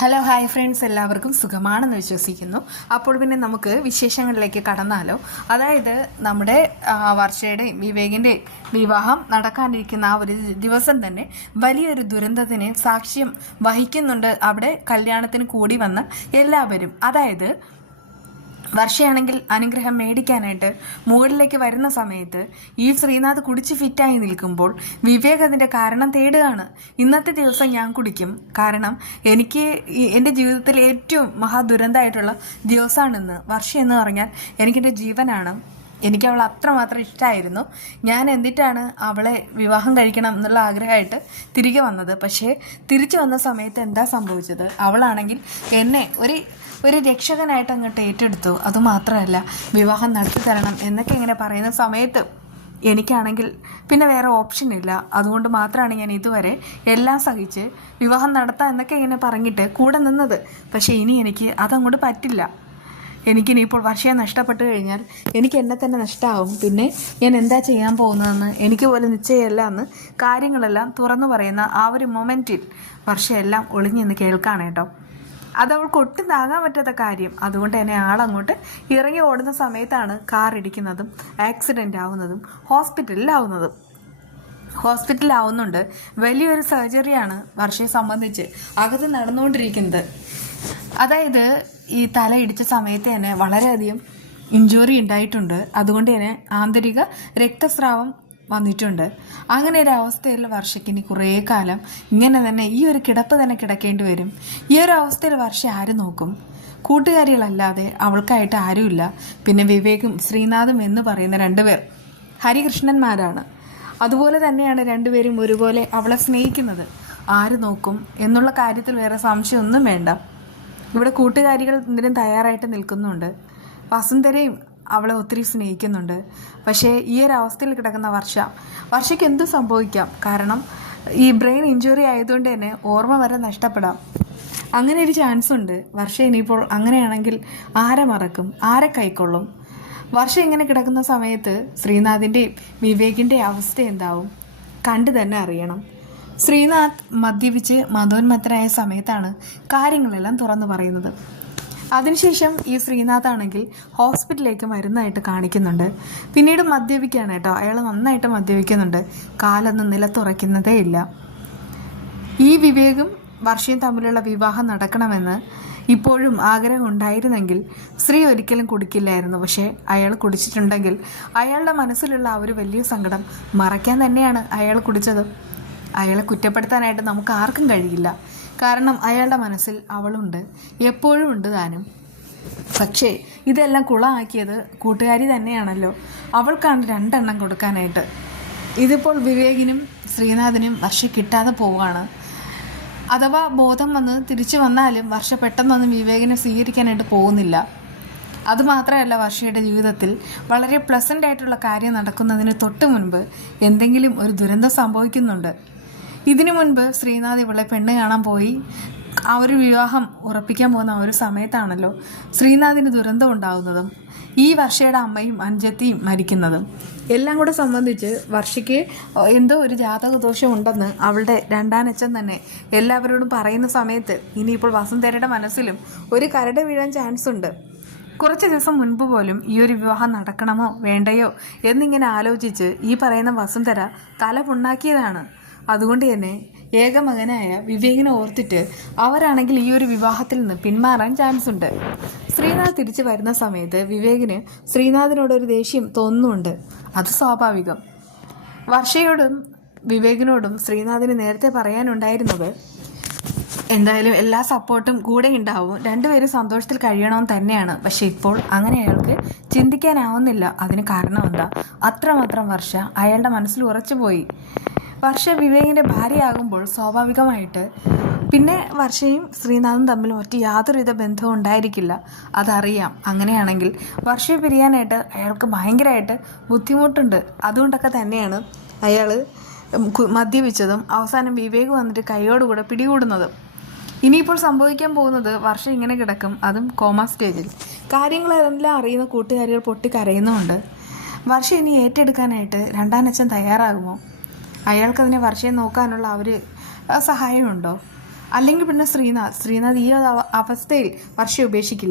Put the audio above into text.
Hello hi friends, എല്ലാവർക്കും സുഖമാണെന്ന് വിശ്വസിക്കുന്നു. അപ്പോൾ പിന്നെ നമുക്ക് വിശേഷങ്ങളിലേക്ക് കടന്നാലോ. അതായത് നമ്മുടെ വർഷയുടെയും വിവേകിൻ്റെയും വിവാഹം നടക്കാനിരിക്കുന്ന ആ ഒരു ദിവസം തന്നെ വലിയൊരു ദുരന്തത്തിന് സാക്ഷ്യം വഹിക്കുന്നുണ്ട് അവിടെ കല്യാണത്തിന് കൂടി വന്ന എല്ലാവരും. അതായത് വർഷയാണെങ്കിൽ അനുഗ്രഹം മേടിക്കാനായിട്ട് മുകളിലേക്ക് വരുന്ന സമയത്ത് ഈ ശ്രീനാഥ് കുടിച്ച് ഫിറ്റായി നിൽക്കുമ്പോൾ വിവേക് അതിൻ്റെ കാരണം തേടുകയാണ്. ഇന്നത്തെ ദിവസം ഞാൻ കുടിക്കും, കാരണം എനിക്ക് എൻ്റെ ജീവിതത്തിലെ ഏറ്റവും മഹാദുരന്തമായിട്ടുള്ള ദിവസമാണിന്ന്. വർഷ എന്ന് പറഞ്ഞാൽ എനിക്കെൻ്റെ ജീവനാണ്. എനിക്ക് അവൾ അത്രമാത്രം ഇഷ്ടമായിരുന്നു. ഞാൻ എന്നിട്ടാണ് അവളെ വിവാഹം കഴിക്കണം എന്നുള്ള ആഗ്രഹമായിട്ട് തിരികെ വന്നത്. പക്ഷേ തിരിച്ചു വന്ന സമയത്ത് എന്താ സംഭവിച്ചത്? അവളാണെങ്കിൽ എന്നെ ഒരു രക്ഷകനായിട്ട് അങ്ങോട്ട് ഏറ്റെടുത്തു. അതുമാത്രമല്ല, വിവാഹം നടത്തി തരണം എന്നൊക്കെ ഇങ്ങനെ പറയുന്ന സമയത്ത് എനിക്കാണെങ്കിൽ പിന്നെ വേറെ ഓപ്ഷൻ ഇല്ല. അതുകൊണ്ട് മാത്രമാണ് ഞാൻ ഇതുവരെ എല്ലാം സഹിച്ച് വിവാഹം നടത്താം എന്നൊക്കെ ഇങ്ങനെ പറഞ്ഞിട്ട് കൂടെ നിന്നത്. പക്ഷേ ഇനി എനിക്ക് അതങ്ങോട്ട് പറ്റില്ല. എനിക്കിനിപ്പോൾ വർഷയെ നഷ്ടപ്പെട്ടു കഴിഞ്ഞാൽ എനിക്ക് എന്നെ തന്നെ നഷ്ടമാവും. പിന്നെ ഞാൻ എന്താ ചെയ്യാൻ പോകുന്നതെന്ന് എനിക്ക് പോലും നിശ്ചയമല്ല എന്ന് കാര്യങ്ങളെല്ലാം തുറന്നു പറയുന്ന ആ ഒരു മൊമെൻറ്റിൽ വർഷയെല്ലാം ഒളിഞ്ഞെന്ന് കേൾക്കാണ് കേട്ടോ. അതവൾക്ക് ഒട്ടും താങ്ങാൻ പറ്റാത്ത കാര്യം. അതുകൊണ്ട് തന്നെ ആളങ്ങോട്ട് ഇറങ്ങി ഓടുന്ന സമയത്താണ് കാർ ഇടിക്കുന്നതും ആക്സിഡൻ്റ് ആവുന്നതും ഹോസ്പിറ്റലിലാവുന്നുണ്ട്. വലിയൊരു സർജറിയാണ് വർഷയെ സംബന്ധിച്ച് അകത്ത് നടന്നുകൊണ്ടിരിക്കുന്നത്. അതായത് ഈ തല ഇടിച്ച സമയത്ത് തന്നെ വളരെയധികം ഇഞ്ചുറി ഉണ്ടായിട്ടുണ്ട്. അതുകൊണ്ട് തന്നെ ആന്തരിക രക്തസ്രാവം വന്നിട്ടുണ്ട്. അങ്ങനെ ഒരു അവസ്ഥയിൽ വർഷയ്ക്കിനി കുറേ കാലം ഇങ്ങനെ തന്നെ ഈ ഒരു കിടപ്പ് തന്നെ കിടക്കേണ്ടി വരും. ഈ ഒരു അവസ്ഥയിൽ വർഷ ആര് നോക്കും? കൂട്ടുകാരികളല്ലാതെ അവൾക്കായിട്ട് ആരുമില്ല. പിന്നെ വിവേകും ശ്രീനാഥും എന്ന് പറയുന്ന രണ്ടുപേർ ഹരികൃഷ്ണന്മാരാണ്. അതുപോലെ തന്നെയാണ് രണ്ടുപേരും ഒരുപോലെ അവളെ സ്നേഹിക്കുന്നത്. ആര് നോക്കും എന്നുള്ള കാര്യത്തിൽ വേറെ സംശയമൊന്നും വേണ്ട. ഇവിടെ കൂട്ടുകാരികൾ എന്തിനും തയ്യാറായിട്ട് നിൽക്കുന്നുണ്ട്. വസുന്ധരയും അവളെ ഒത്തിരി സ്നേഹിക്കുന്നുണ്ട്. പക്ഷേ ഈ ഒരു അവസ്ഥയിൽ കിടക്കുന്ന വർഷയ്ക്ക് എന്തു സംഭവിക്കാം? കാരണം ഈ ബ്രെയിൻ ഇഞ്ചുറി ആയതുകൊണ്ട് തന്നെ ഓർമ്മ വരെ നഷ്ടപ്പെടാം. അങ്ങനെ ഒരു ചാൻസ് ഉണ്ട്. വർഷ ഇനിയിപ്പോൾ അങ്ങനെയാണെങ്കിൽ ആരെ മറക്കും, ആരെ കൈക്കൊള്ളും? വർഷ ഇങ്ങനെ കിടക്കുന്ന സമയത്ത് ശ്രീനാഥിൻ്റെയും വിവേകിൻ്റെയും അവസ്ഥ എന്താവും കണ്ടു തന്നെ അറിയണം. ശ്രീനാഥ് മദ്യപിച്ച് മതോന്മത്തനായ സമയത്താണ് കാര്യങ്ങളെല്ലാം തുറന്നു പറയുന്നത്. അതിനുശേഷം ഈ ശ്രീനാഥ് ആണെങ്കിൽ ഹോസ്പിറ്റലിലേക്ക് മരുന്നായിട്ട് കാണിക്കുന്നുണ്ട്. പിന്നീട് മദ്യപിക്കുകയാണ് കേട്ടോ. അയാൾ നന്നായിട്ട് മദ്യപിക്കുന്നുണ്ട്. കാലൊന്നും നിലത്തുറയ്ക്കുന്നതേ ഇല്ല. ഈ വിവേകും വർഷയും തമ്മിലുള്ള വിവാഹം നടക്കണമെന്ന് ഇപ്പോഴും ആഗ്രഹം ഉണ്ടായിരുന്നെങ്കിൽ ശ്രീ ഒരിക്കലും കുടിക്കില്ലായിരുന്നു. പക്ഷേ അയാൾ കുടിച്ചിട്ടുണ്ടെങ്കിൽ അയാളുടെ മനസ്സിലുള്ള ആ ഒരു വലിയ സങ്കടം മറയ്ക്കാൻ തന്നെയാണ് അയാൾ കുടിച്ചത്. അയാളെ കുറ്റപ്പെടുത്താനായിട്ട് നമുക്ക് ആർക്കും കഴിയില്ല. കാരണം അയാളുടെ മനസ്സിൽ അവളുണ്ട്, എപ്പോഴും ഉണ്ട് താനും. പക്ഷേ ഇതെല്ലാം കുളമാക്കിയത് കൂട്ടുകാരി തന്നെയാണല്ലോ. അവൾക്കാണ് 2 എണ്ണം കൊടുക്കാനായിട്ട്. ഇതിപ്പോൾ വിവേകിനും ശ്രീനാഥിനും വർഷ കിട്ടാതെ പോവുകയാണ്. അഥവാ ബോധം വന്ന് തിരിച്ചു വന്നാലും വർഷ പെട്ടെന്നൊന്നും വിവേകിനെ സ്വീകരിക്കാനായിട്ട് പോകുന്നില്ല. അതുമാത്രമല്ല, വർഷയുടെ ജീവിതത്തിൽ വളരെ പ്ലസൻ്റ് ആയിട്ടുള്ള കാര്യം നടക്കുന്നതിന് തൊട്ട് മുൻപ് എന്തെങ്കിലും ഒരു ദുരന്തം സംഭവിക്കുന്നുണ്ട്. ഇതിനു മുൻപ് ശ്രീനാഥ് ഇവളെ പെണ്ണ് കാണാൻ പോയി ആ ഒരു വിവാഹം ഉറപ്പിക്കാൻ പോകുന്ന ആ ഒരു സമയത്താണല്ലോ ശ്രീനാഥിന് ദുരന്തം ഉണ്ടാകുന്നതും ഈ വർഷയുടെ അമ്മയും അനുജത്തിയും മരിക്കുന്നതും. എല്ലാം കൂടെ സംബന്ധിച്ച് വർഷയ്ക്ക് എന്തോ ഒരു ജാതകദോഷം ഉണ്ടെന്ന് അവളുടെ രണ്ടാനച്ഛൻ തന്നെ എല്ലാവരോടും പറയുന്ന സമയത്ത് ഇനിയിപ്പോൾ വസുന്ധരയുടെ മനസ്സിലും ഒരു കരട് വീഴാൻ ചാൻസ് ഉണ്ട്. കുറച്ച് ദിവസം മുൻപ് പോലും ഈ ഒരു വിവാഹം നടക്കണമോ വേണ്ടയോ എന്നിങ്ങനെ ആലോചിച്ച് ഈ പറയുന്ന വസുന്ധര തല പുണ്ണാക്കിയതാണ്. അതുകൊണ്ട് തന്നെ ഏകമകനായ വിവേകിനെ ഓർത്തിട്ട് അവരാണെങ്കിൽ ഈ ഒരു വിവാഹത്തിൽ നിന്ന് പിന്മാറാൻ ചാൻസ് ഉണ്ട്. ശ്രീനാഥ് തിരിച്ചു വരുന്ന സമയത്ത് വിവേകിന് ശ്രീനാഥിനോടൊരു ദേഷ്യം തോന്നുന്നുണ്ട്. അത് സ്വാഭാവികം. വർഷയോടും വിവേകിനോടും ശ്രീനാഥിന് നേരത്തെ പറയാനുണ്ടായിരുന്നത് എന്തായാലും എല്ലാ സപ്പോർട്ടും കൂടെ ഉണ്ടാവും, രണ്ടുപേരും സന്തോഷത്തിൽ കഴിയണമെന്ന് തന്നെയാണ്. പക്ഷേ ഇപ്പോൾ അങ്ങനെ അയാൾക്ക് ചിന്തിക്കാനാവുന്നില്ല. അതിന് കാരണം എന്താ? അത്രമാത്രം വർഷ അയാളുടെ മനസ്സിൽ ഉറച്ചുപോയി. വർഷ വിവേകിൻ്റെ ഭാര്യയാകുമ്പോൾ സ്വാഭാവികമായിട്ട് പിന്നെ വർഷയും ശ്രീനാഥും തമ്മിൽ യാതൊരുവിധ ബന്ധവും ഉണ്ടായിരിക്കില്ല. അതറിയാം. അങ്ങനെയാണെങ്കിൽ വർഷയെ പിരിയാനായിട്ട് അയാൾക്ക് ഭയങ്കരമായിട്ട് ബുദ്ധിമുട്ടുണ്ട്. അതുകൊണ്ടൊക്കെ തന്നെയാണ് അയാൾ മദ്യപിച്ചതും അവസാനം വിവേക് വന്നിട്ട് കൈയോടുകൂടെ പിടികൂടുന്നതും. ഇനിയിപ്പോൾ സംഭവിക്കാൻ പോകുന്നത് വർഷ ഇങ്ങനെ കിടക്കും, അതും കോമ സ്റ്റേജിൽ. കാര്യങ്ങളെല്ലാം അറിയുന്ന കൂട്ടുകാരികൾ പൊട്ടിക്കരയുന്നുമുണ്ട്. വർഷ ഇനി ഏറ്റെടുക്കാനായിട്ട് രണ്ടാനച്ഛൻ തയ്യാറാകുമോ? അയാൾക്കതിനെ വർഷയെ നോക്കാനുള്ള സഹായമുണ്ടോ? അല്ലെങ്കിൽ പിന്നെ ശ്രീനാഥ് ഈ ഒരു അവസ്ഥയിൽ വർഷയെ ഉപേക്ഷിക്കില്ല.